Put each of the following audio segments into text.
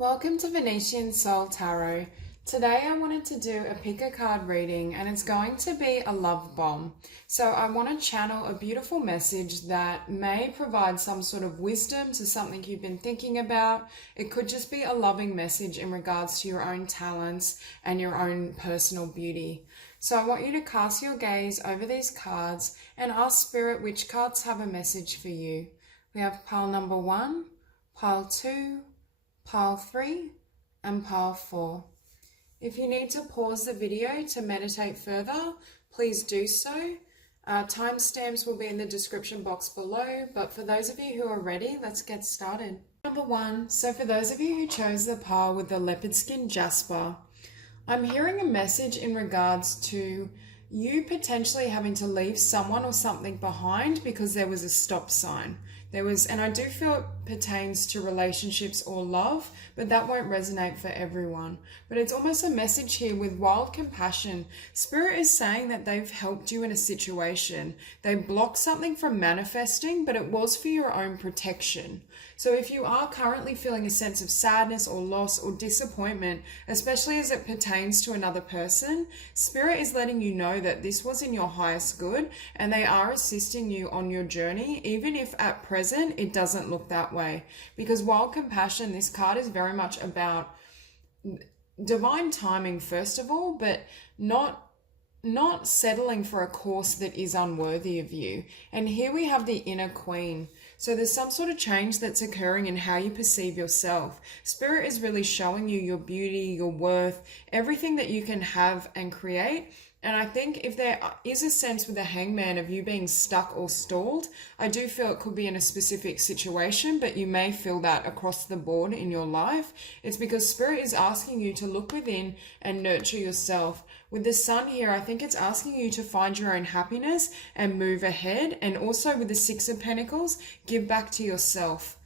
Welcome to Venusian Soul Tarot. Today I wanted to do a pick a card reading and it's going to be a love bomb. So I want to channel a beautiful message that may provide some sort of wisdom to something you've been thinking about. It could just be a loving message in regards to your own talents and your own personal beauty. So I want you to cast your gaze over these cards and ask Spirit which cards have a message for you. We have pile number 1, pile 2, pile 3 and pile 4. If you need to pause the video to meditate further, please do so. Timestamps will be in the description box below, but for those of you who are ready, let's get started. Number 1, so for those of you who chose the pile with the leopard skin Jasper, I'm hearing a message in regards to you potentially having to leave someone or something behind because there was a stop sign. And I do feel it pertains to relationships or love, but that won't resonate for everyone. But it's almost a message here with wild compassion. Spirit is saying that they've helped you in a situation. They blocked something from manifesting, but it was for your own protection. So if you are currently feeling a sense of sadness or loss or disappointment, especially as it pertains to another person, Spirit is letting you know that this was in your highest good and they are assisting you on your journey, even if at present it doesn't look that way. Because wild compassion, this card is very much about divine timing first of all, but not settling for a course that is unworthy of you. And here we have the inner queen. So there's some sort of change that's occurring in how you perceive yourself. Spirit is really showing you your beauty, your worth, everything that you can have and create. And I think if there is a sense with the hangman of you being stuck or stalled, I do feel it could be in a specific situation, but you may feel that across the board in your life. It's because Spirit is asking you to look within and nurture yourself. With the Sun here, I think it's asking you to find your own happiness and move ahead. And also with the Six of Pentacles, give back to yourself.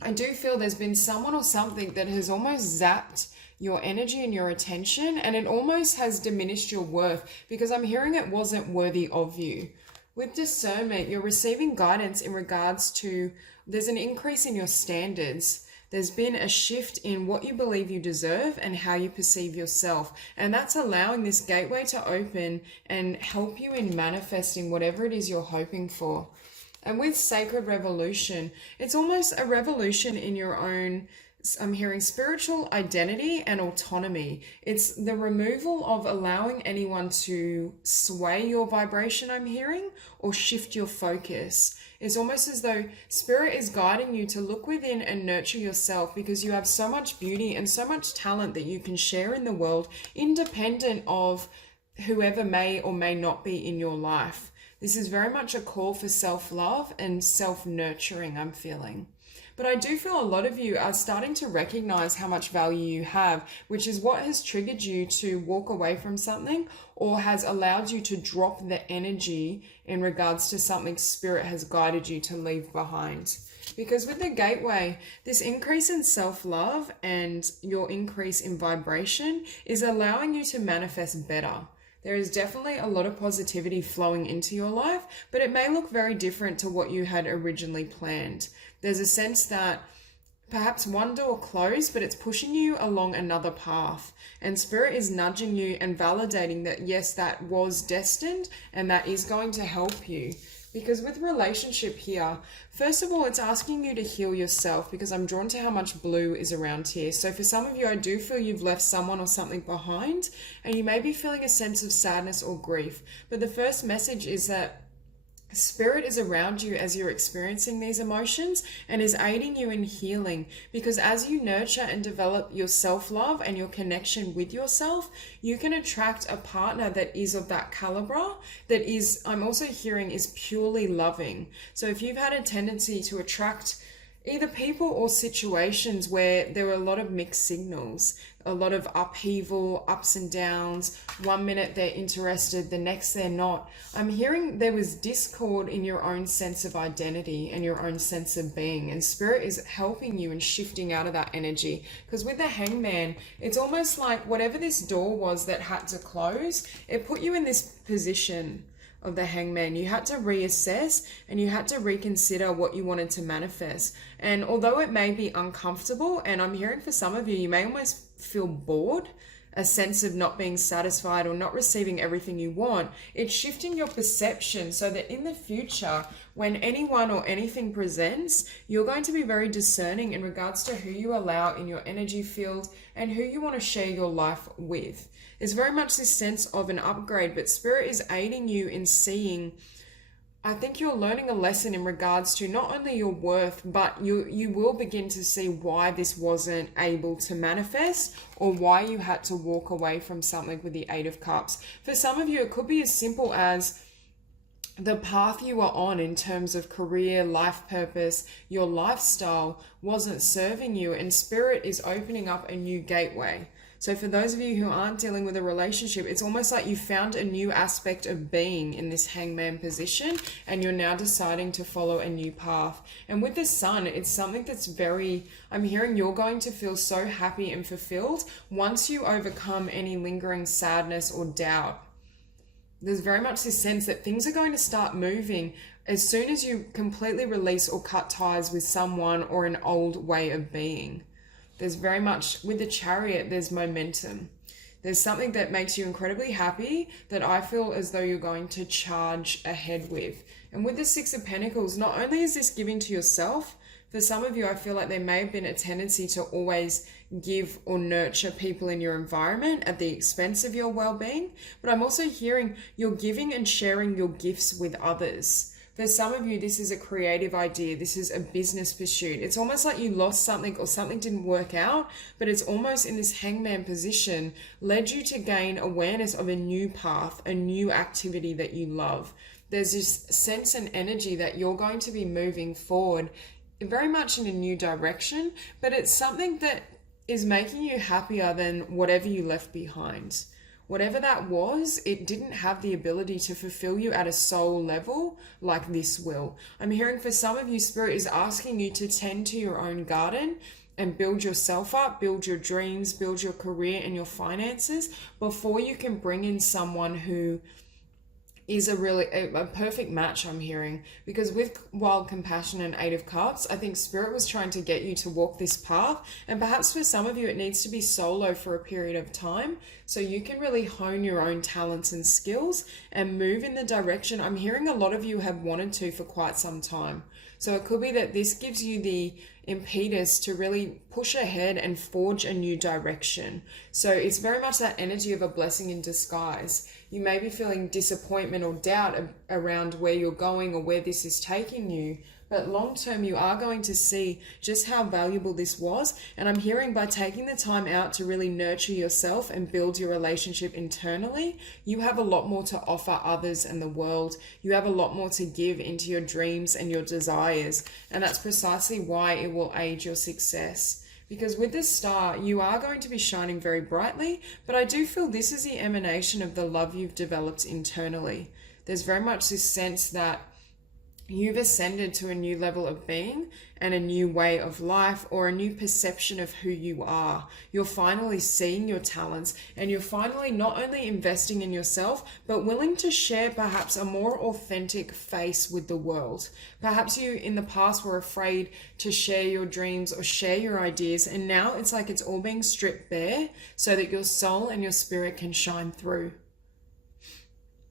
I do feel there's been someone or something that has almost zapped your energy and your attention, and it almost has diminished your worth because I'm hearing it wasn't worthy of you. With discernment, you're receiving guidance in regards to there's an increase in your standards. There's been a shift in what you believe you deserve and how you perceive yourself. And that's allowing this gateway to open and help you in manifesting whatever it is you're hoping for. And with Sacred Revolution, it's almost a revolution in your own, I'm hearing spiritual identity and autonomy. It's the removal of allowing anyone to sway your vibration, I'm hearing, or shift your focus. It's almost as though Spirit is guiding you to look within and nurture yourself because you have so much beauty and so much talent that you can share in the world, independent of whoever may or may not be in your life. This is very much a call for self-love and self-nurturing, I'm feeling. But I do feel a lot of you are starting to recognize how much value you have, which is what has triggered you to walk away from something or has allowed you to drop the energy in regards to something Spirit has guided you to leave behind. Because with the gateway, this increase in self-love and your increase in vibration is allowing you to manifest better. There is definitely a lot of positivity flowing into your life, but it may look very different to what you had originally planned. There's a sense that perhaps one door closed, but it's pushing you along another path. And Spirit is nudging you and validating that, yes, that was destined and that is going to help you. Because with relationship here, first of all, it's asking you to heal yourself because I'm drawn to how much blue is around here. So for some of you, I do feel you've left someone or something behind and you may be feeling a sense of sadness or grief. But the first message is that Spirit is around you as you're experiencing these emotions and is aiding you in healing, because as you nurture and develop your self-love and your connection with yourself, you can attract a partner that is of that caliber, that is, I'm also hearing, is purely loving. So if you've had a tendency to attract either people or situations where there were a lot of mixed signals, a lot of upheaval, ups and downs, one minute they're interested, the next they're not. I'm hearing there was discord in your own sense of identity and your own sense of being, and Spirit is helping you and shifting out of that energy. Because with the hangman, it's almost like whatever this door was that had to close, it put you in this position of the Hangman. You had to reassess and you had to reconsider what you wanted to manifest. And although it may be uncomfortable, and I'm hearing for some of you, you may almost feel bored, a sense of not being satisfied or not receiving everything you want, it's shifting your perception so that in the future, when anyone or anything presents, you're going to be very discerning in regards to who you allow in your energy field and who you want to share your life with. It's very much this sense of an upgrade, but Spirit is aiding you in seeing, I think you're learning a lesson in regards to not only your worth, but you will begin to see why this wasn't able to manifest or why you had to walk away from something with the Eight of Cups. For some of you, it could be as simple as the path you are on in terms of career, life purpose, your lifestyle wasn't serving you, and Spirit is opening up a new gateway. So for those of you who aren't dealing with a relationship, it's almost like you found a new aspect of being in this Hangman position and you're now deciding to follow a new path. And with the Sun, it's something that's I'm hearing you're going to feel so happy and fulfilled once you overcome any lingering sadness or doubt. There's very much this sense that things are going to start moving as soon as you completely release or cut ties with someone or an old way of being. There's very much, with the Chariot, there's momentum. There's something that makes you incredibly happy that I feel as though you're going to charge ahead with. And with the Six of Pentacles, not only is this giving to yourself, for some of you, I feel like there may have been a tendency to always give or nurture people in your environment at the expense of your well-being. But I'm also hearing you're giving and sharing your gifts with others. For some of you, this is a creative idea. This is a business pursuit. It's almost like you lost something or something didn't work out, but it's almost in this Hangman position led you to gain awareness of a new path, a new activity that you love. There's this sense and energy that you're going to be moving forward very much in a new direction, but it's something that is making you happier than whatever you left behind. Whatever that was, it didn't have the ability to fulfill you at a soul level like this will. I'm hearing for some of you, Spirit is asking you to tend to your own garden and build yourself up, build your dreams, build your career and your finances before you can bring in someone who is a perfect match, I'm hearing. Because with Wild Compassion and Eight of Cups, I think Spirit was trying to get you to walk this path. And perhaps for some of you, it needs to be solo for a period of time so you can really hone your own talents and skills and move in the direction I'm hearing a lot of you have wanted to for quite some time. So it could be that this gives you the impetus to really push ahead and forge a new direction. So it's very much that energy of a blessing in disguise. You may be feeling disappointment or doubt around where you're going or where this is taking you, but long term you are going to see just how valuable this was. And I'm hearing by taking the time out to really nurture yourself and build your relationship internally, you have a lot more to offer others and the world. You have a lot more to give into your dreams and your desires. And that's precisely why it will aid your success. Because with this star, you are going to be shining very brightly, but I do feel this is the emanation of the love you've developed internally. There's very much this sense that you've ascended to a new level of being and a new way of life or a new perception of who you are. You're finally seeing your talents and you're finally not only investing in yourself, but willing to share perhaps a more authentic face with the world. Perhaps you in the past were afraid to share your dreams or share your ideas, and now it's like it's all being stripped bare so that your soul and your spirit can shine through.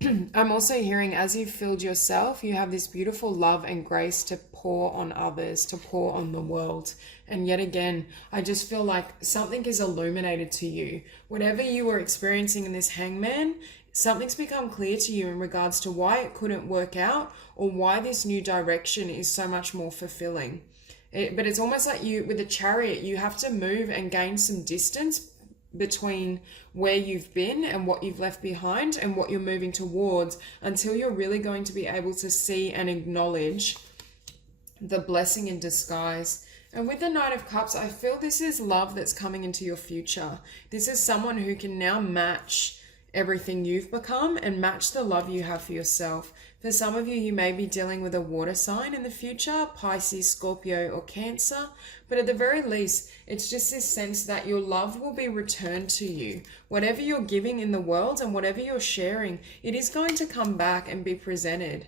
I'm also hearing as you've filled yourself, you have this beautiful love and grace to pour on others, to pour on the world. And yet again, I just feel like something is illuminated to you. Whatever you were experiencing in this Hangman, something's become clear to you in regards to why it couldn't work out or why this new direction is so much more fulfilling. But it's almost like you, with the Chariot, you have to move and gain some distance between where you've been and what you've left behind and what you're moving towards until you're really going to be able to see and acknowledge the blessing in disguise. And with the Knight of Cups, I feel this is love that's coming into your future. This is someone who can now match everything you've become and match the love you have for yourself. For some of you, you may be dealing with a water sign in the future, Pisces, Scorpio, or Cancer. But at the very least, it's just this sense that your love will be returned to you. Whatever you're giving in the world and whatever you're sharing, it is going to come back and be presented.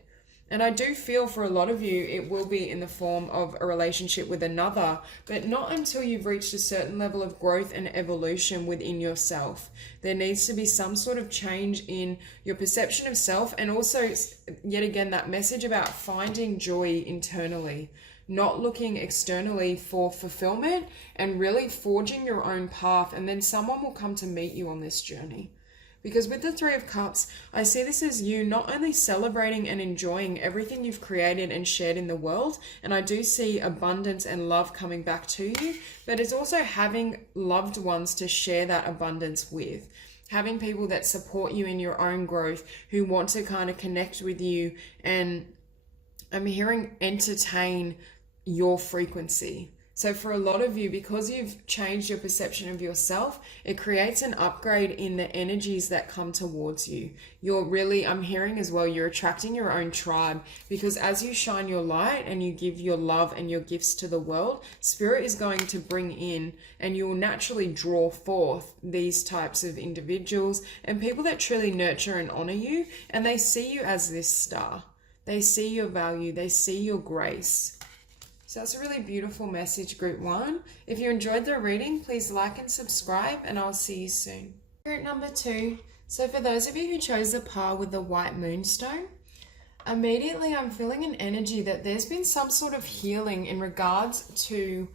And I do feel for a lot of you, it will be in the form of a relationship with another, but not until you've reached a certain level of growth and evolution within yourself. There needs to be some sort of change in your perception of self, and also, yet again, that message about finding joy internally, not looking externally for fulfillment, and really forging your own path, and then someone will come to meet you on this journey. Because with the Three of Cups, I see this as you not only celebrating and enjoying everything you've created and shared in the world, and I do see abundance and love coming back to you, but it's also having loved ones to share that abundance with. Having people that support you in your own growth, who want to kind of connect with you, and I'm hearing entertain your frequency. So for a lot of you, because you've changed your perception of yourself, it creates an upgrade in the energies that come towards you. You're really, I'm hearing as well, you're attracting your own tribe, because as you shine your light and you give your love and your gifts to the world, Spirit is going to bring in, and you will naturally draw forth these types of individuals and people that truly nurture and honor you, and they see you as this star. They see your value, they see your grace. So that's a really beautiful message, Group 1. If you enjoyed the reading, please like and subscribe, and I'll see you soon. Group number 2. So for those of you who chose the par with the white moonstone, immediately I'm feeling an energy that there's been some sort of healing in regards to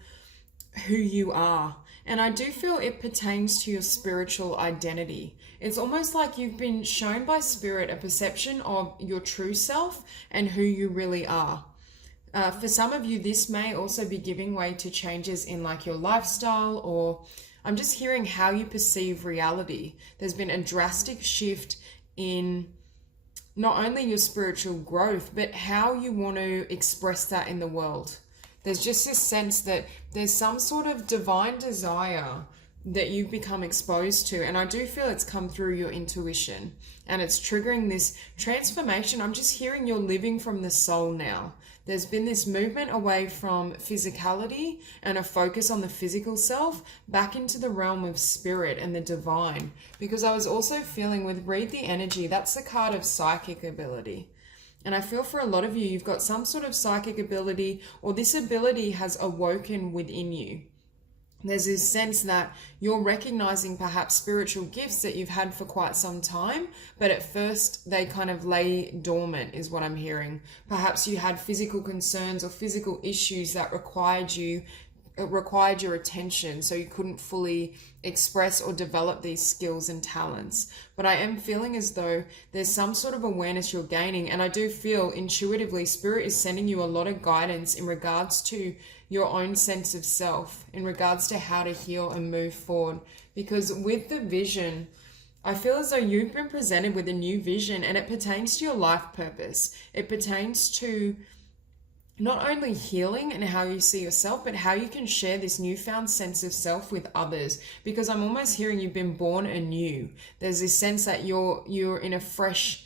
who you are. And I do feel it pertains to your spiritual identity. It's almost like you've been shown by Spirit a perception of your true self and who you really are. For some of you, this may also be giving way to changes in like your lifestyle, or I'm just hearing how you perceive reality. There's been a drastic shift in not only your spiritual growth, but how you want to express that in the world. There's just this sense that there's some sort of divine desire that you've become exposed to, and I do feel it's come through your intuition, and it's triggering this transformation. I'm just hearing you're living from the soul now. There's been this movement away from physicality and a focus on the physical self back into the realm of spirit and the divine. Because I was also feeling with Read the Energy, that's the card of psychic ability. And I feel for a lot of you, you've got some sort of psychic ability, or this ability has awoken within you. There's this sense that you're recognizing perhaps spiritual gifts that you've had for quite some time, but at first they kind of lay dormant is what I'm hearing. Perhaps you had physical concerns or physical issues that required your attention, so you couldn't fully express or develop these skills and talents. But I am feeling as though there's some sort of awareness you're gaining, and I do feel intuitively Spirit is sending you a lot of guidance in regards to your own sense of self, in regards to how to heal and move forward. Because with the vision, I feel as though you've been presented with a new vision, and it pertains to your life purpose. It pertains to not only healing and how you see yourself, but how you can share this newfound sense of self with others. Because I'm almost hearing you've been born anew. There's this sense that you're in a fresh,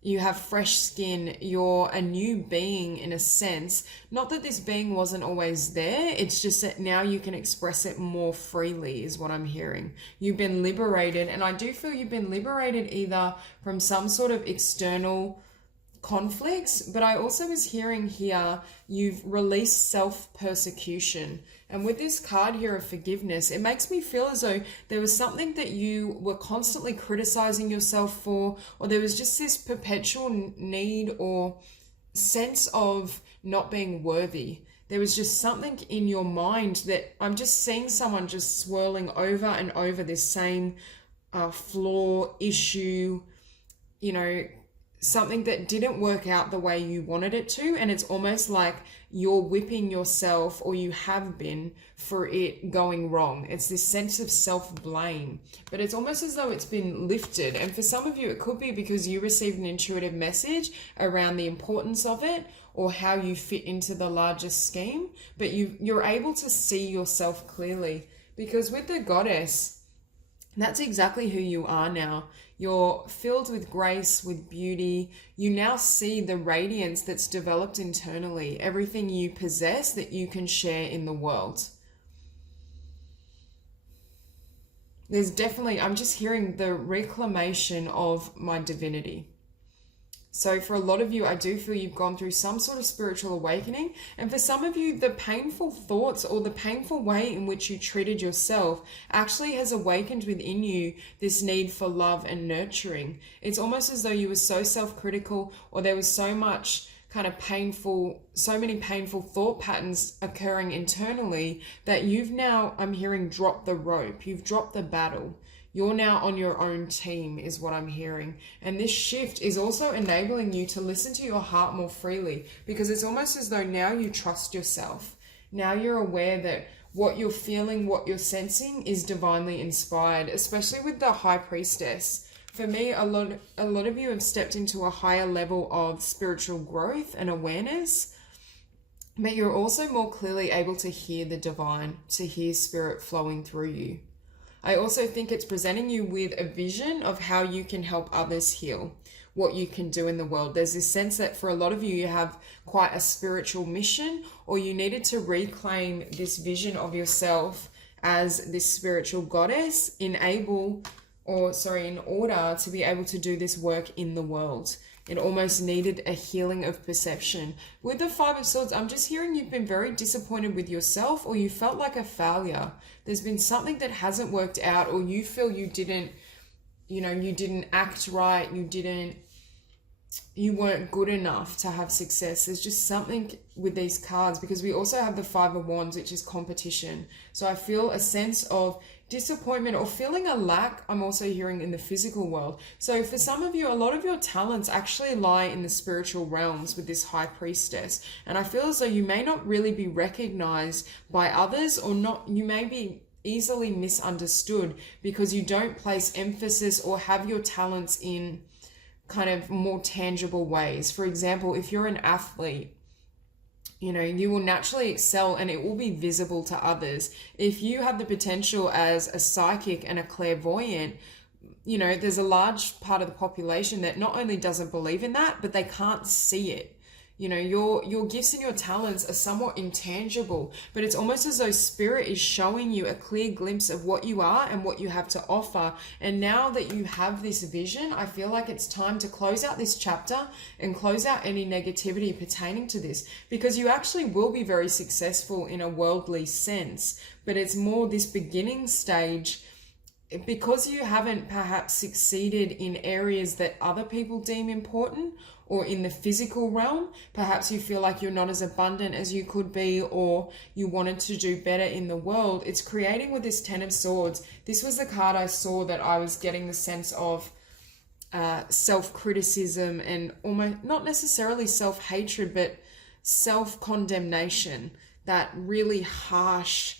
you have fresh skin, you're a new being in a sense. Not that this being wasn't always there, it's just that now you can express it more freely is what I'm hearing. You've been liberated, and I do feel you've been liberated either from some sort of external conflicts, but I also was hearing here you've released self-persecution. And with this card here of forgiveness, it makes me feel as though there was something that you were constantly criticizing yourself for, or there was just this perpetual need or sense of not being worthy. There was just something in your mind that I'm just seeing someone just swirling over and over this same flaw, issue, something that didn't work out the way you wanted it to, and it's almost like you're whipping yourself, or you have been, for it going wrong. It's this sense of self-blame, but it's almost as though it's been lifted. And for some of you, it could be because you received an intuitive message around the importance of it, or how you fit into the larger scheme, but you're able to see yourself clearly. Because with the Goddess, That's exactly who you are now. You're filled with grace, with beauty. You now see the radiance that's developed internally, everything you possess that you can share in the world. There's definitely, I'm just hearing the reclamation of my divinity. So for a lot of you, I do feel you've gone through some sort of spiritual awakening. And for some of you, the painful thoughts or the painful way in which you treated yourself actually has awakened within you this need for love and nurturing. It's almost as though you were so self-critical, or there was so much kind of painful, so many painful thought patterns occurring internally that you've now, I'm hearing, dropped the rope. You've dropped the battle. You're now on your own team is what I'm hearing. And this shift is also enabling you to listen to your heart more freely, because it's almost as though now you trust yourself. Now you're aware that what you're feeling, what you're sensing is divinely inspired, especially with the High Priestess. For me, a lot of you have stepped into a higher level of spiritual growth and awareness, but you're also more clearly able to hear the divine, to hear spirit flowing through you. I also think it's presenting you with a vision of how you can help others heal, what you can do in the world. There's this sense that for a lot of you, you have quite a spiritual mission, or you needed to reclaim this vision of yourself as this spiritual goddess in order to be able to do this work in the world. It almost needed a healing of perception. With the Five of Swords, I'm just hearing you've been very disappointed with yourself, or you felt like a failure. There's been something that hasn't worked out, or you feel you didn't act right, you weren't good enough to have success. There's just something with these cards, because we also have the Five of Wands, which is competition. So I feel a sense of disappointment or feeling a lack. I'm also hearing in the physical world. So for some of you, a lot of your talents actually lie in the spiritual realms with this High Priestess. And I feel as though you may not really be recognized by others, or not, you may be easily misunderstood because you don't place emphasis or have your talents in kind of more tangible ways. For example, if you're an athlete, you will naturally excel and it will be visible to others. If you have the potential as a psychic and a clairvoyant, there's a large part of the population that not only doesn't believe in that, but they can't see it. Your gifts and your talents are somewhat intangible, but it's almost as though spirit is showing you a clear glimpse of what you are and what you have to offer. And now that you have this vision, I feel like it's time to close out this chapter and close out any negativity pertaining to this, because you actually will be very successful in a worldly sense, but it's more this beginning stage. Because you haven't perhaps succeeded in areas that other people deem important, or in the physical realm, perhaps you feel like you're not as abundant as you could be, or you wanted to do better in the world. It's creating with this Ten of Swords. This was the card I saw that I was getting the sense of self-criticism and almost not necessarily self-hatred, but self-condemnation, that really harsh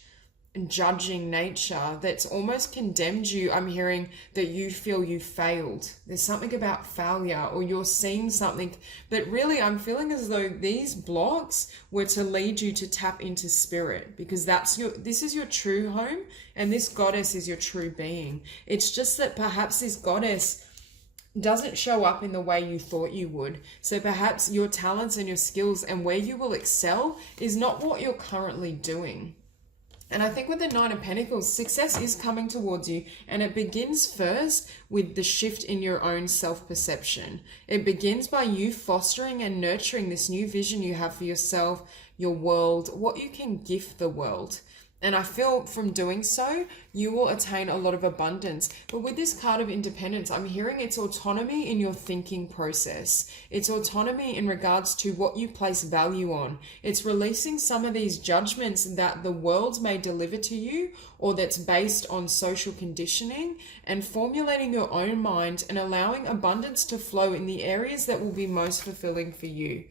judging nature that's almost condemned you. I'm hearing that you feel you failed. There's something about failure, or you're seeing something, but really I'm feeling as though these blocks were to lead you to tap into spirit, because this is your true home, and this goddess is your true being. It's just that perhaps this goddess doesn't show up in the way you thought you would. So perhaps your talents and your skills and where you will excel is not what you're currently doing. And I think with the Nine of Pentacles, success is coming towards you, and it begins first with the shift in your own self-perception. It begins by you fostering and nurturing this new vision you have for yourself, your world, what you can gift the world. And I feel from doing so, you will attain a lot of abundance. But with this card of independence, I'm hearing it's autonomy in your thinking process. It's autonomy in regards to what you place value on. It's releasing some of these judgments that the world may deliver to you, or that's based on social conditioning, and formulating your own mind and allowing abundance to flow in the areas that will be most fulfilling for you.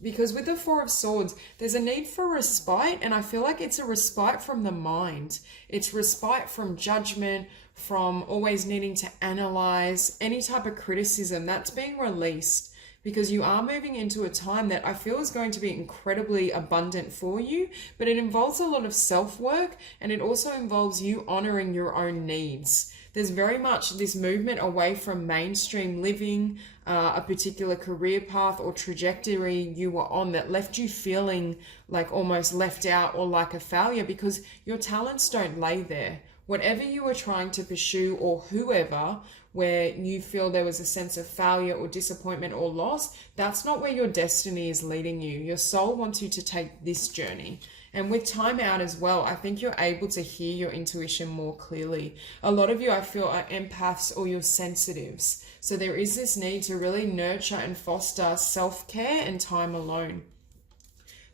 Because with the Four of Swords, there's a need for respite, and I feel like it's a respite from the mind. It's respite from judgment, from always needing to analyze any type of criticism that's being released. because you are moving into a time that I feel is going to be incredibly abundant for you, but it involves a lot of self-work, and it also involves you honoring your own needs. There's very much this movement away from mainstream living, a particular career path or trajectory you were on that left you feeling like almost left out or like a failure because your talents don't lay there. Whatever you were trying to pursue, or whoever, where you feel there was a sense of failure or disappointment or loss, that's not where your destiny is leading you. Your soul wants you to take this journey. And with time out as well, I think you're able to hear your intuition more clearly. A lot of you, I feel, are empaths or you're sensitives. So there is this need to really nurture and foster self-care and time alone.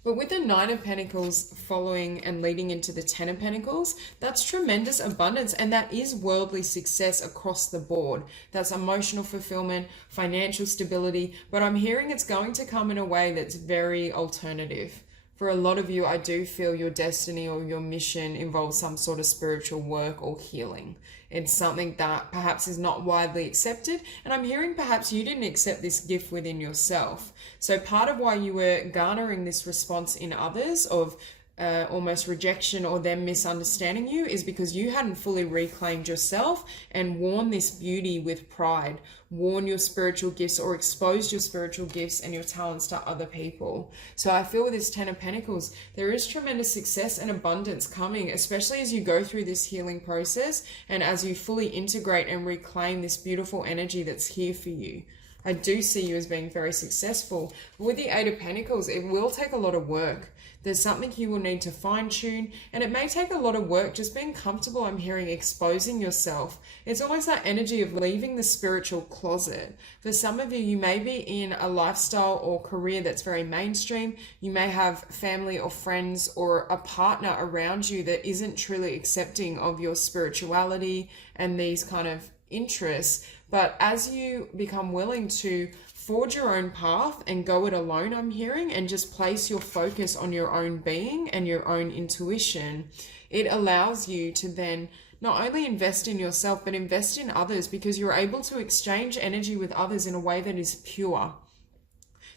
But with the Nine of Pentacles following and leading into the Ten of Pentacles, that's tremendous abundance, and that is worldly success across the board. That's emotional fulfillment, financial stability, but I'm hearing it's going to come in a way that's very alternative. For a lot of you, I do feel your destiny or your mission involves some sort of spiritual work or healing. It's something that perhaps is not widely accepted. And I'm hearing perhaps you didn't accept this gift within yourself. So part of why you were garnering this response in others of almost rejection or them misunderstanding you is because you hadn't fully reclaimed yourself and worn this beauty with pride, worn your spiritual gifts or exposed your spiritual gifts and your talents to other people. So I feel with this Ten of Pentacles, there is tremendous success and abundance coming, especially as you go through this healing process and as you fully integrate and reclaim this beautiful energy that's here for you. I do see you as being very successful. But with the Eight of Pentacles, it will take a lot of work. There's something you will need to fine tune, and it may take a lot of work just being comfortable, I'm hearing, exposing yourself. It's almost that energy of leaving the spiritual closet. For some of you, you may be in a lifestyle or career that's very mainstream. You may have family or friends or a partner around you that isn't truly accepting of your spirituality and these kind of interests. But as you become willing to forge your own path and go it alone, I'm hearing, and just place your focus on your own being and your own intuition, it allows you to then not only invest in yourself, but invest in others, because you're able to exchange energy with others in a way that is pure.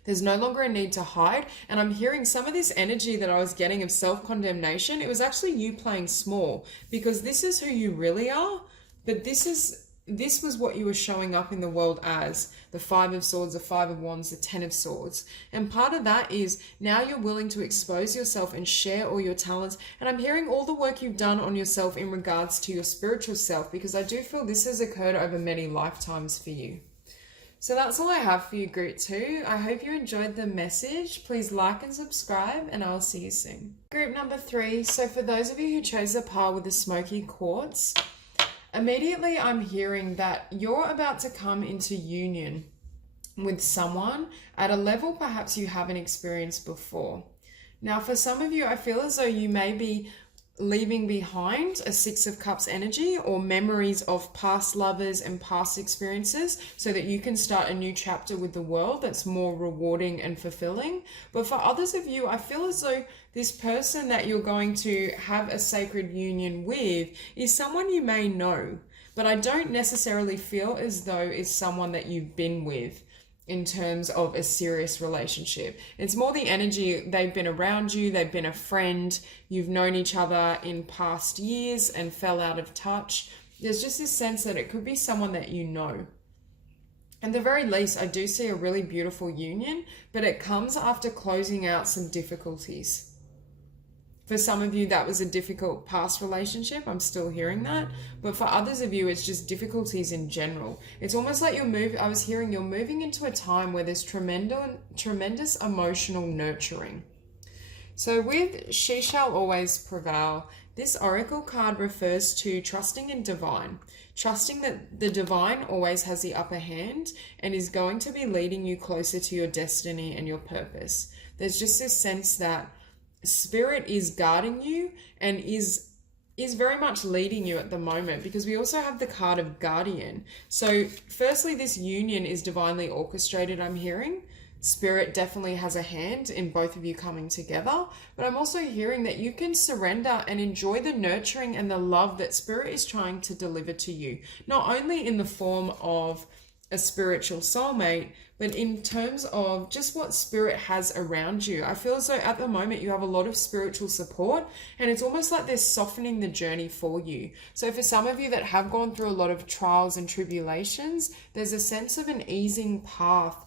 There's no longer a need to hide. And I'm hearing some of this energy that I was getting of self-condemnation. It was actually you playing small, because this is who you really are, but this was what you were showing up in the world as. The Five of Swords, the Five of Wands, the Ten of Swords. And part of that is now you're willing to expose yourself and share all your talents. And I'm hearing all the work you've done on yourself in regards to your spiritual self, because I do feel this has occurred over many lifetimes for you. So that's all I have for you, Group 2. I hope you enjoyed the message. Please like and subscribe, and I'll see you soon. Group number 3. So for those of you who chose the pile with the Smoky Quartz, immediately I'm hearing that you're about to come into union with someone at a level perhaps you haven't experienced before. Now, for some of you, I feel as though you may be leaving behind a Six of Cups energy or memories of past lovers and past experiences so that you can start a new chapter with the world that's more rewarding and fulfilling. But for others of you, I feel as though this person that you're going to have a sacred union with is someone you may know, but I don't necessarily feel as though it's someone that you've been with in terms of a serious relationship. It's more the energy, they've been around you, they've been a friend, you've known each other in past years and fell out of touch. There's just this sense that it could be someone that you know. At the very least, I do see a really beautiful union, but it comes after closing out some difficulties. For some of you, that was a difficult past relationship. I'm still hearing that. But for others of you, it's just difficulties in general. It's almost like I was hearing you're moving into a time where there's tremendous emotional nurturing. So with She Shall Always Prevail, this oracle card refers to trusting in divine. Trusting that the divine always has the upper hand and is going to be leading you closer to your destiny and your purpose. There's just this sense that Spirit is guarding you and is very much leading you at the moment, because we also have the card of Guardian. So firstly, this union is divinely orchestrated, I'm hearing. Spirit definitely has a hand in both of you coming together, but I'm also hearing that you can surrender and enjoy the nurturing and the love that Spirit is trying to deliver to you, not only in the form of a spiritual soulmate, but in terms of just what spirit has around you. I feel as though at the moment you have a lot of spiritual support, and it's almost like they're softening the journey for you. So for some of you that have gone through a lot of trials and tribulations, there's a sense of an easing path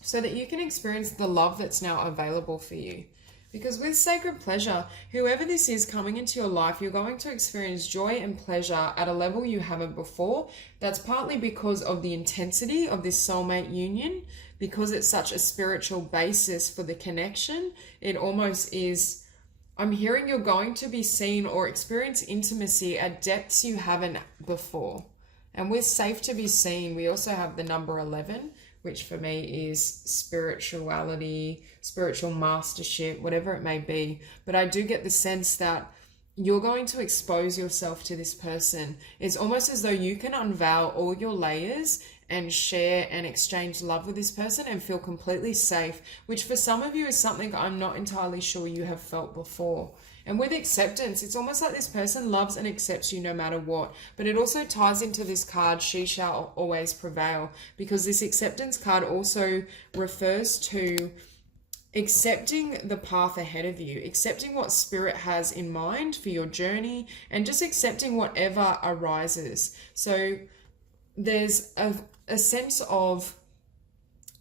so that you can experience the love that's now available for you. Because with sacred pleasure, whoever this is coming into your life, you're going to experience joy and pleasure at a level you haven't before. That's partly because of the intensity of this soulmate union, because it's such a spiritual basis for the connection. It almost is, I'm hearing you're going to be seen or experience intimacy at depths you haven't before. And with safe to be seen, we also have the number 11, which for me is spirituality, spiritual mastership, whatever it may be. But I do get the sense that you're going to expose yourself to this person. It's almost as though you can unveil all your layers and share and exchange love with this person and feel completely safe, which for some of you is something I'm not entirely sure you have felt before. And with acceptance, it's almost like this person loves and accepts you no matter what. But it also ties into this card, she shall always prevail, because this acceptance card also refers to accepting the path ahead of you, accepting what spirit has in mind for your journey, and just accepting whatever arises. So there's a sense of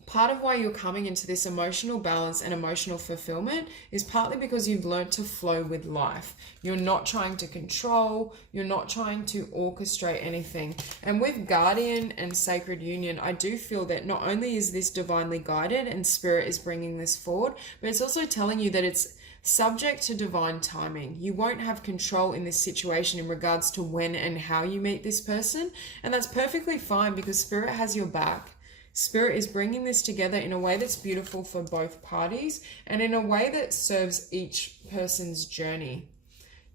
part of why you're coming into this emotional balance and emotional fulfillment is partly because you've learned to flow with life. You're not trying to control, you're not trying to orchestrate anything. And with Guardian and Sacred Union, I do feel that not only is this divinely guided and spirit is bringing this forward, but it's also telling you that it's subject to divine timing. You won't have control in this situation in regards to when and how you meet this person. And that's perfectly fine because spirit has your back. Spirit is bringing this together in a way that's beautiful for both parties and in a way that serves each person's journey.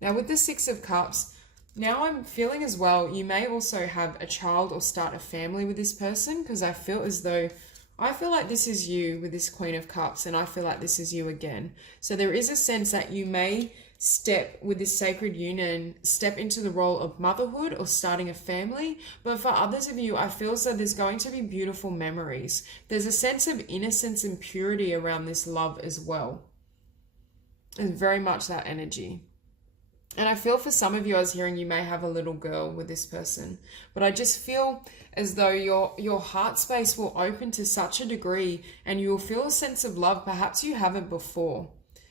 Now with the Six of Cups, now I'm feeling as well, you may also have a child or start a family with this person, because I feel as though, I feel like this is you with this Queen of Cups, and I feel like this is you again. So there is a sense that you may step with this sacred union, step into the role of motherhood or starting a family. But for others of you, I feel so there's going to be beautiful memories. There's a sense of innocence and purity around this love as well. It's very much that energy. And I feel for some of you, I was hearing you may have a little girl with this person, but I just feel as though your heart space will open to such a degree and you will feel a sense of love perhaps you haven't before.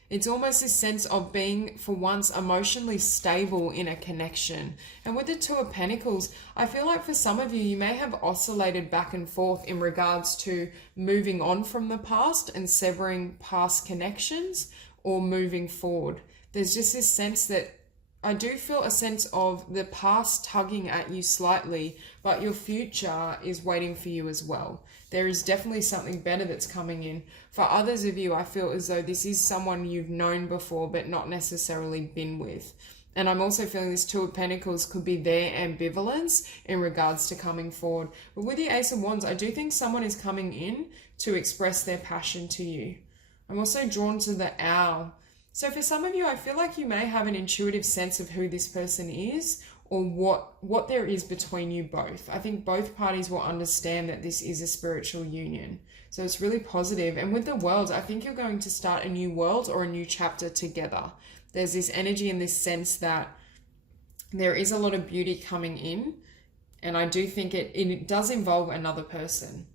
It's almost this sense of being, for once, emotionally stable in a connection. And with the Two of Pentacles, I feel like for some of you, you may have oscillated back and forth in regards to moving on from the past and severing past connections or moving forward. There's just this sense that I do feel a sense of the past tugging at you slightly, but your future is waiting for you as well. There is definitely something better that's coming in. For others of you, I feel as though this is someone you've known before, but not necessarily been with. And I'm also feeling this Two of Pentacles could be their ambivalence in regards to coming forward. But with the Ace of Wands, I do think someone is coming in to express their passion to you. I'm also drawn to the Owl. So for some of you, I feel like you may have an intuitive sense of who this person is or what there is between you both. I think both parties will understand that this is a spiritual union. So it's really positive. And with the World, I think you're going to start a new world or a new chapter together. There's this energy in this sense that there is a lot of beauty coming in. And I do think it does involve another person.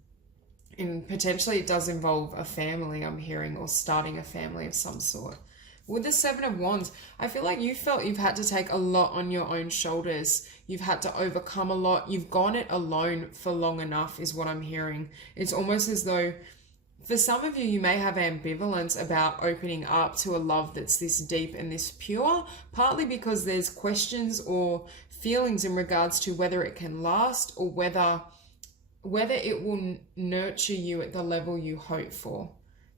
And potentially it does involve a family, I'm hearing, or starting a family of some sort. With the Seven of Wands, I feel like you felt you've had to take a lot on your own shoulders. You've had to overcome a lot. You've gone it alone for long enough is what I'm hearing. It's almost as though for some of you, you may have ambivalence about opening up to a love that's this deep and this pure, partly because there's questions or feelings in regards to whether it can last or whether it will nurture you at the level you hope for.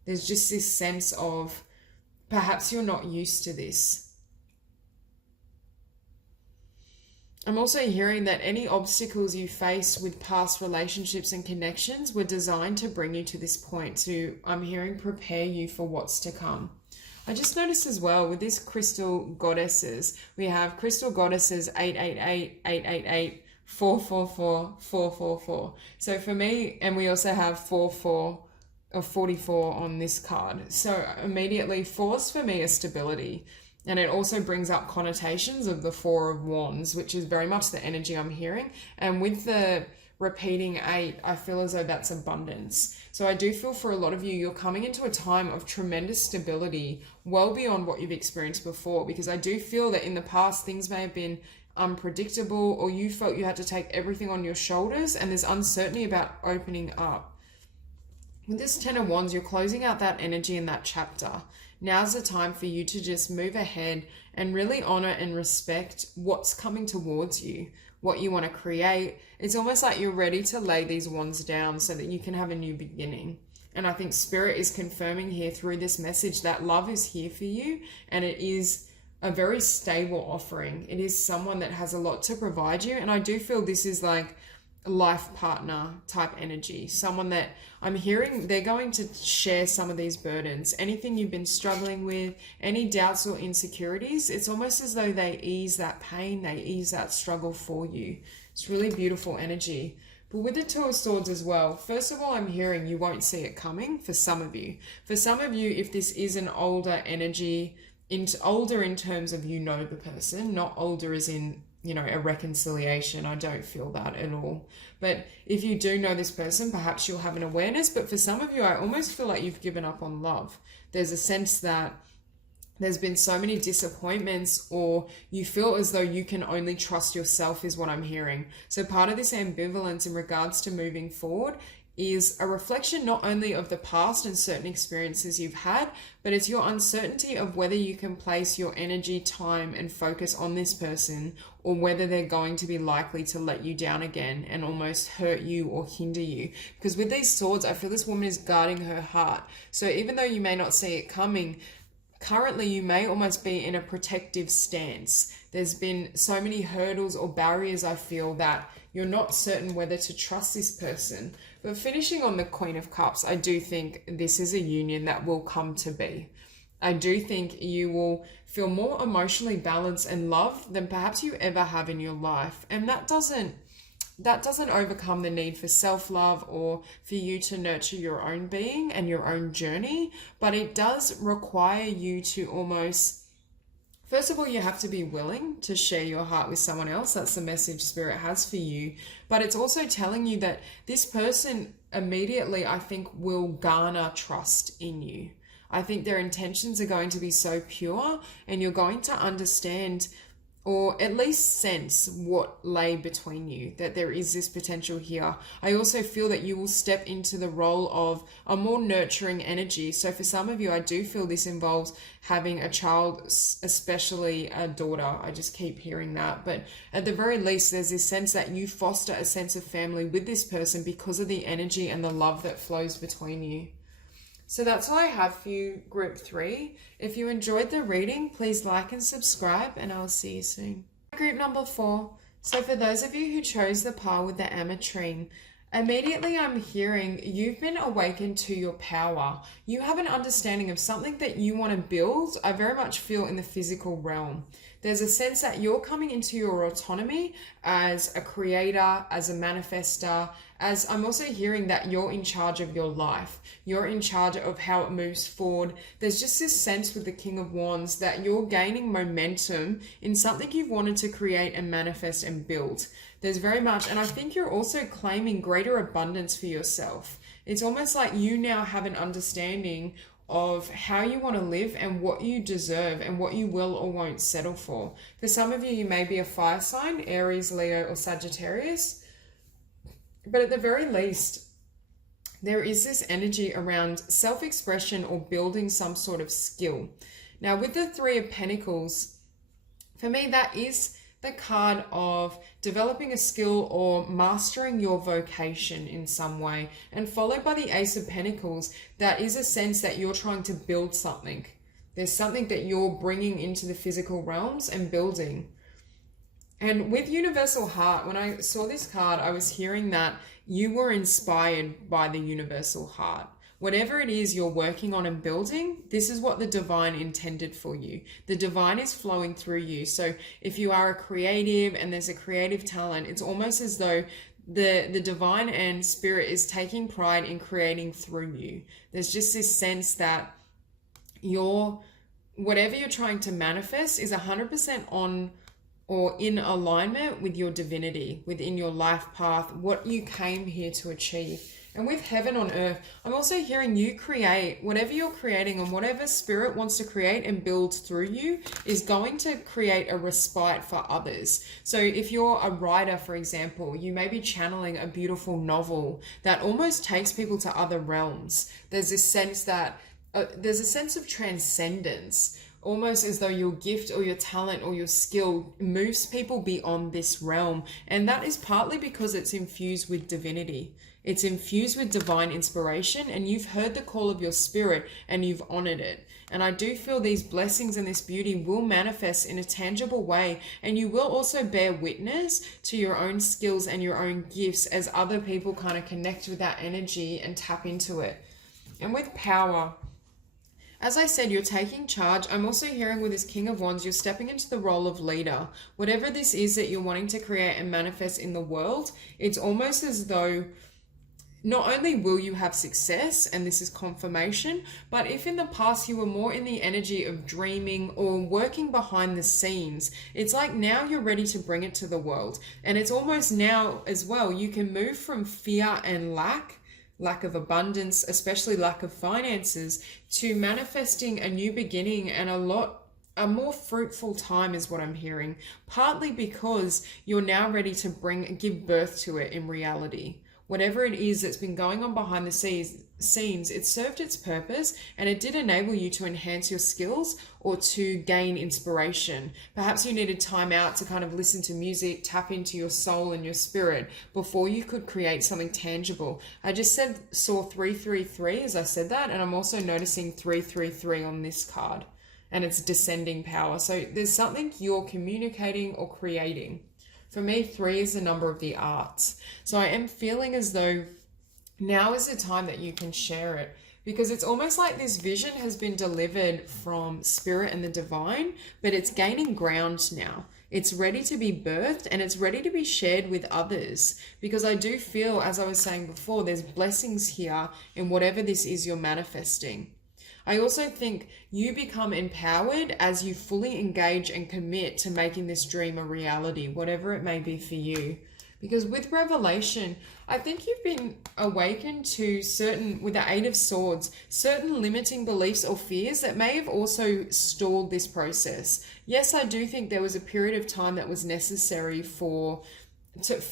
There's just this sense of perhaps you're not used to this. I'm also hearing that any obstacles you faced with past relationships and connections were designed to bring you to this point, to, I'm hearing, prepare you for what's to come. I just noticed as well with these crystal goddesses, we have crystal goddesses 888, 888, 444 So for me, and we also have 44 or 44 on this card. So immediately, fours for me is stability. And it also brings up connotations of the Four of Wands, which is very much the energy I'm hearing. And with the repeating 8, I feel as though that's abundance. So I do feel for a lot of you, you're coming into a time of tremendous stability, well beyond what you've experienced before, because I do feel that in the past, things may have been unpredictable, or you felt you had to take everything on your shoulders, and there's uncertainty about opening up. With this 10 of Wands, you're closing out that energy in that chapter. Now's the time for you to just move ahead and really honor and respect what's coming towards you, what you want to create. It's almost like you're ready to lay these wands down so that you can have a new beginning. And I think Spirit is confirming here through this message that love is here for you, and it is a very stable offering. It is someone that has a lot to provide you. And I do feel this is like a life partner type energy, someone that I'm hearing they're going to share some of these burdens, anything you've been struggling with, any doubts or insecurities. It's almost as though they ease that pain, they ease that struggle for you. It's really beautiful energy. But with the Two of Swords as well, first of all, I'm hearing you won't see it coming for some of you. For some of you, if this is an older energy, older in terms of you know the person, not older as in, you know, a reconciliation. I don't feel that at all. But if you do know this person, perhaps you'll have an awareness. But for some of you, I almost feel like you've given up on love. There's a sense that there's been so many disappointments, or you feel as though you can only trust yourself is what I'm hearing. So part of this ambivalence in regards to moving forward is a reflection not only of the past and certain experiences you've had, but it's your uncertainty of whether you can place your energy, time, and focus on this person, or whether they're going to be likely to let you down again and almost hurt you or hinder you. Because with these swords, I feel this woman is guarding her heart. So even though you may not see it coming, currently you may almost be in a protective stance. There's been so many hurdles or barriers, I feel, that you're not certain whether to trust this person. But finishing on the Queen of Cups, I do think this is a union that will come to be. I do think you will feel more emotionally balanced and loved than perhaps you ever have in your life. And that doesn't overcome the need for self-love or for you to nurture your own being and your own journey, but it does require you to almost, first of all, you have to be willing to share your heart with someone else. That's the message Spirit has for you. But it's also telling you that this person immediately, I think, will garner trust in you. I think their intentions are going to be so pure, and you're going to understand, or at least sense, what lay between you, that there is this potential here. I also feel that you will step into the role of a more nurturing energy. So for some of you, I do feel this involves having a child, especially a daughter. I just keep hearing that. But at the very least, there's this sense that you foster a sense of family with this person because of the energy and the love that flows between you. So that's all I have for you, Group 3. If you enjoyed the reading, please like and subscribe, and I'll see you soon. Group number 4. So for those of you who chose the pile with the Ametrine, immediately I'm hearing you've been awakened to your power. You have an understanding of something that you want to build. I very much feel in the physical realm. There's a sense that you're coming into your autonomy as a creator, as a manifester, as I'm also hearing that you're in charge of your life. You're in charge of how it moves forward. There's just this sense with the King of Wands that you're gaining momentum in something you've wanted to create and manifest and build. There's very much, and I think you're also claiming greater abundance for yourself. It's almost like you now have an understanding of how you want to live and what you deserve and what you will or won't settle for. For some of you, you may be a fire sign, Aries, Leo, or Sagittarius. But at the very least, there is this energy around self-expression or building some sort of skill. Now, with the Three of Pentacles, for me, that is the card of developing a skill or mastering your vocation in some way, and followed by the Ace of Pentacles, that is a sense that you're trying to build something. There's something that you're bringing into the physical realms and building. And with Universal Heart, when I saw this card, I was hearing that you were inspired by the Universal Heart. whatever it is you're working on and building, this is what the divine intended for you. The divine is flowing through you. So if you are a creative and there's a creative talent, it's almost as though the divine and spirit is taking pride in creating through you. There's just this sense that whatever you're trying to manifest is 100% on or in alignment with your divinity, within your life path, what you came here to achieve. And with heaven on earth, I'm also hearing you create whatever you're creating, and whatever spirit wants to create and build through you is going to create a respite for others. So if you're a writer, for example, you may be channeling a beautiful novel that almost takes people to other realms. There's this sense that there's a sense of transcendence, almost as though your gift or your talent or your skill moves people beyond this realm. And that is partly because it's infused with divinity. It's infused with divine inspiration, and you've heard the call of your spirit and you've honored it. And I do feel these blessings and this beauty will manifest in a tangible way, and you will also bear witness to your own skills and your own gifts as other people kind of connect with that energy and tap into it. And with power, as I said, you're taking charge. I'm also hearing with this King of Wands, you're stepping into the role of leader. Whatever this is that you're wanting to create and manifest in the world, it's almost as though not only will you have success, and this is confirmation, but if in the past you were more in the energy of dreaming or working behind the scenes, it's like now you're ready to bring it to the world. And it's almost now as well, you can move from fear and lack of abundance, especially lack of finances, to manifesting a new beginning and a more fruitful time is what I'm hearing, partly because you're now ready to give birth to it in reality. Whatever it is that's been going on behind the scenes, it served its purpose, and it did enable you to enhance your skills or to gain inspiration. Perhaps you needed time out to kind of listen to music, tap into your soul and your spirit before you could create something tangible. I just saw 333 as I said that, and I'm also noticing 333 on this card, and it's descending power. So there's something you're communicating or creating. For me, 3 is the number of the arts. So I am feeling as though now is the time that you can share it, because it's almost like this vision has been delivered from spirit and the divine, but it's gaining ground now. It's ready to be birthed, and it's ready to be shared with others, because I do feel, as I was saying before, there's blessings here in whatever this is you're manifesting. I also think you become empowered as you fully engage and commit to making this dream a reality, whatever it may be for you. Because with revelation, I think you've been awakened to with the Eight of Swords, certain limiting beliefs or fears that may have also stalled this process. Yes, I do think there was a period of time that was necessary for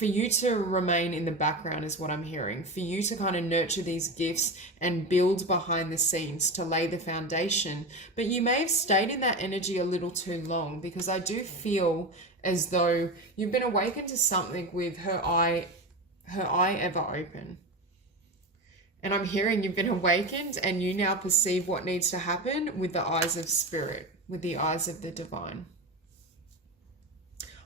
you to remain in the background is what I'm hearing, for you to kind of nurture these gifts and build behind the scenes to lay the foundation. But you may have stayed in that energy a little too long, because I do feel as though you've been awakened to something with her eye ever open. And I'm hearing you've been awakened and you now perceive what needs to happen with the eyes of spirit, with the eyes of the divine.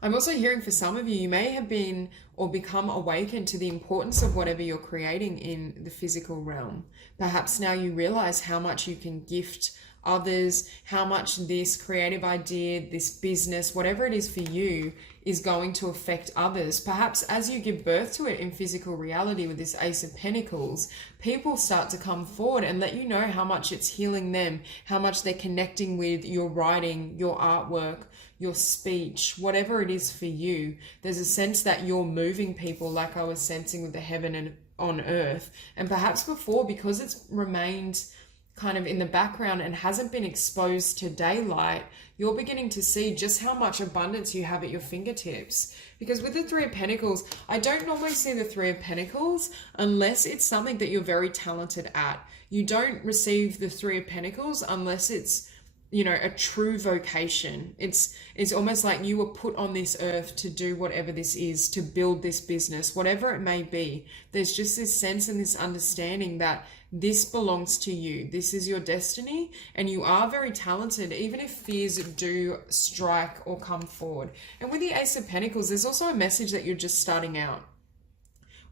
I'm also hearing for some of you, you may have been or become awakened to the importance of whatever you're creating in the physical realm. Perhaps now you realize how much you can gift others, how much this creative idea, this business, whatever it is for you, is going to affect others. Perhaps as you give birth to it in physical reality with this Ace of Pentacles, people start to come forward and let you know how much it's healing them, how much they're connecting with your writing, your artwork, your speech, whatever it is for you. There's a sense that you're moving people, like I was sensing with the heaven and on earth. And perhaps before, because it's remained kind of in the background and hasn't been exposed to daylight, you're beginning to see just how much abundance you have at your fingertips. Because with the Three of Pentacles, I don't normally see the Three of Pentacles unless it's something that you're very talented at. You don't receive the Three of Pentacles unless it's, you know, a true vocation. It's almost like you were put on this earth to do whatever this is, to build this business, whatever it may be. There's just this sense and this understanding that this belongs to you. This is your destiny, and you are very talented, even if fears do strike or come forward. And with the Ace of Pentacles, there's also a message that you're just starting out.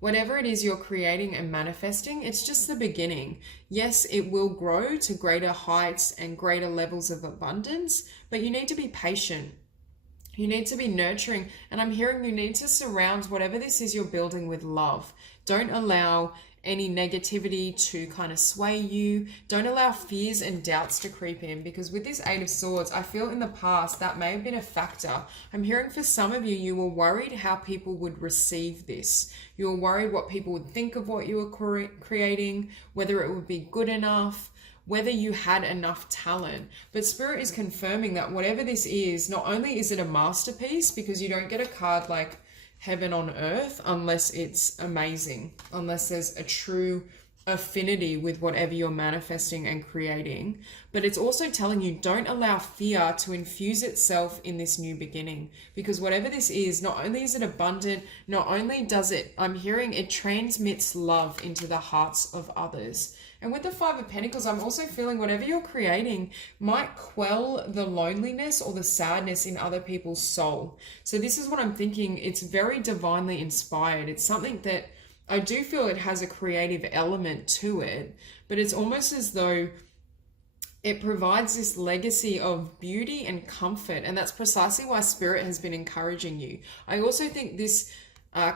Whatever it is you're creating and manifesting, it's just the beginning. Yes, it will grow to greater heights and greater levels of abundance, but you need to be patient. You need to be nurturing, and I'm hearing you need to surround whatever this is you're building with love. Don't allow any negativity to kind of sway you. Don't allow fears and doubts to creep in, because with this Eight of Swords, I feel in the past that may have been a factor. I'm hearing for some of you, you were worried how people would receive this. You were worried what people would think of what you were creating, whether it would be good enough, whether you had enough talent. But Spirit is confirming that whatever this is, not only is it a masterpiece, because you don't get a card like heaven on earth unless it's amazing, unless there's a true affinity with whatever you're manifesting and creating, but it's also telling you don't allow fear to infuse itself in this new beginning, because whatever this is, not only is it abundant, not only does it, I'm hearing it transmits love into the hearts of others. And with the Five of Pentacles, I'm also feeling whatever you're creating might quell the loneliness or the sadness in other people's soul. So this is what I'm thinking. It's very divinely inspired. It's something that I do feel it has a creative element to it, but it's almost as though it provides this legacy of beauty and comfort. And that's precisely why Spirit has been encouraging you. I also think this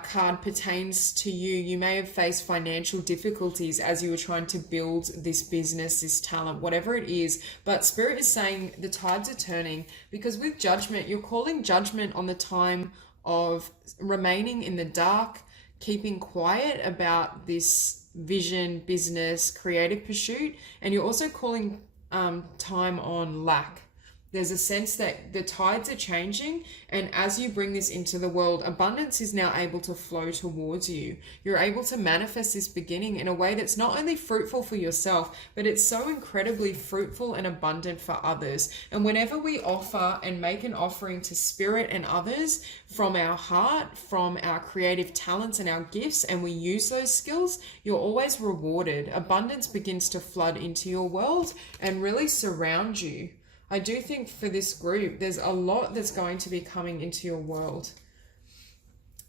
card pertains to you. You may have faced financial difficulties as you were trying to build this business, this talent, whatever it is. But Spirit is saying the tides are turning, because with Judgment, you're calling judgment on the time of remaining in the dark, keeping quiet about this vision, business, creative pursuit. And you're also calling time on lack. There's a sense that the tides are changing, and as you bring this into the world, abundance is now able to flow towards you. You're able to manifest this beginning in a way that's not only fruitful for yourself, but it's so incredibly fruitful and abundant for others. And whenever we offer and make an offering to Spirit and others from our heart, from our creative talents and our gifts, and we use those skills, you're always rewarded. Abundance begins to flood into your world and really surround you. I do think for this group, there's a lot that's going to be coming into your world.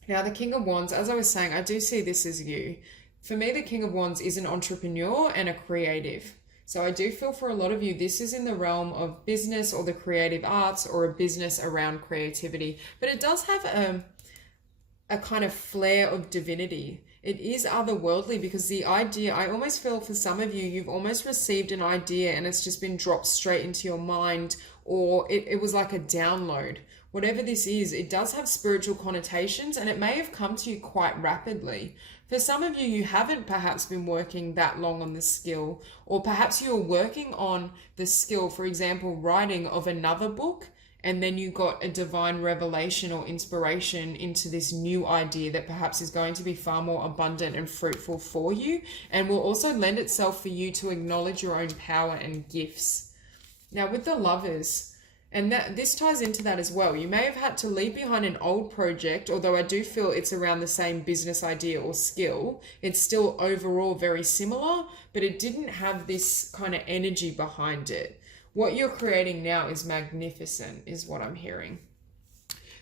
Now, the King of Wands, as I was saying, I do see this as you. For me, the King of Wands is an entrepreneur and a creative. So I do feel for a lot of you, this is in the realm of business or the creative arts or a business around creativity. But it does have a kind of flair of divinity. It is otherworldly, because the idea, I almost feel for some of you, you've almost received an idea and it's just been dropped straight into your mind, or it was like a download. Whatever this is, it does have spiritual connotations, and it may have come to you quite rapidly. For some of you, you haven't perhaps been working that long on the skill, or perhaps you're working on the skill, for example, writing of another book, and then you got a divine revelation or inspiration into this new idea that perhaps is going to be far more abundant and fruitful for you, and will also lend itself for you to acknowledge your own power and gifts. Now, with the Lovers, and this ties into that as well, you may have had to leave behind an old project, although I do feel it's around the same business idea or skill. It's still overall very similar, but it didn't have this kind of energy behind it. What you're creating now is magnificent, is what I'm hearing.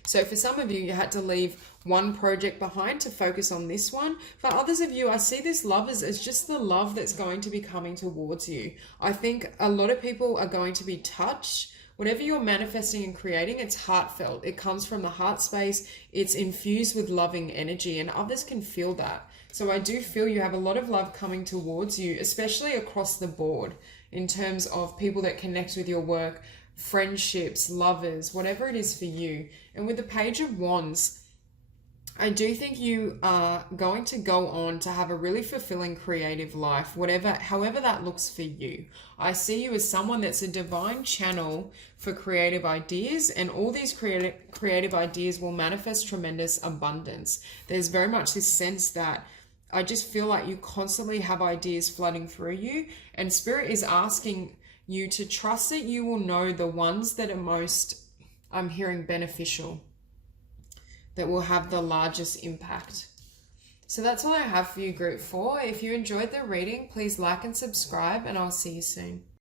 So for some of you, you had to leave one project behind to focus on this one. For others of you, I see this Lovers as just the love that's going to be coming towards you. I think a lot of people are going to be touched. Whatever you're manifesting and creating, it's heartfelt. It comes from the heart space. It's infused with loving energy, and others can feel that. So I do feel you have a lot of love coming towards you, especially across the board, in terms of people that connect with your work, friendships, lovers, whatever it is for you. And with the Page of Wands, I do think you are going to go on to have a really fulfilling creative life, however that looks for you. I see you as someone that's a divine channel for creative ideas, and all these creative ideas will manifest tremendous abundance. There's very much this sense that I just feel like you constantly have ideas flooding through you, and Spirit is asking you to trust that you will know the ones that are most, I'm hearing, beneficial, that will have the largest impact. So that's all I have for you, Group 4. If you enjoyed the reading, please like and subscribe, and I'll see you soon.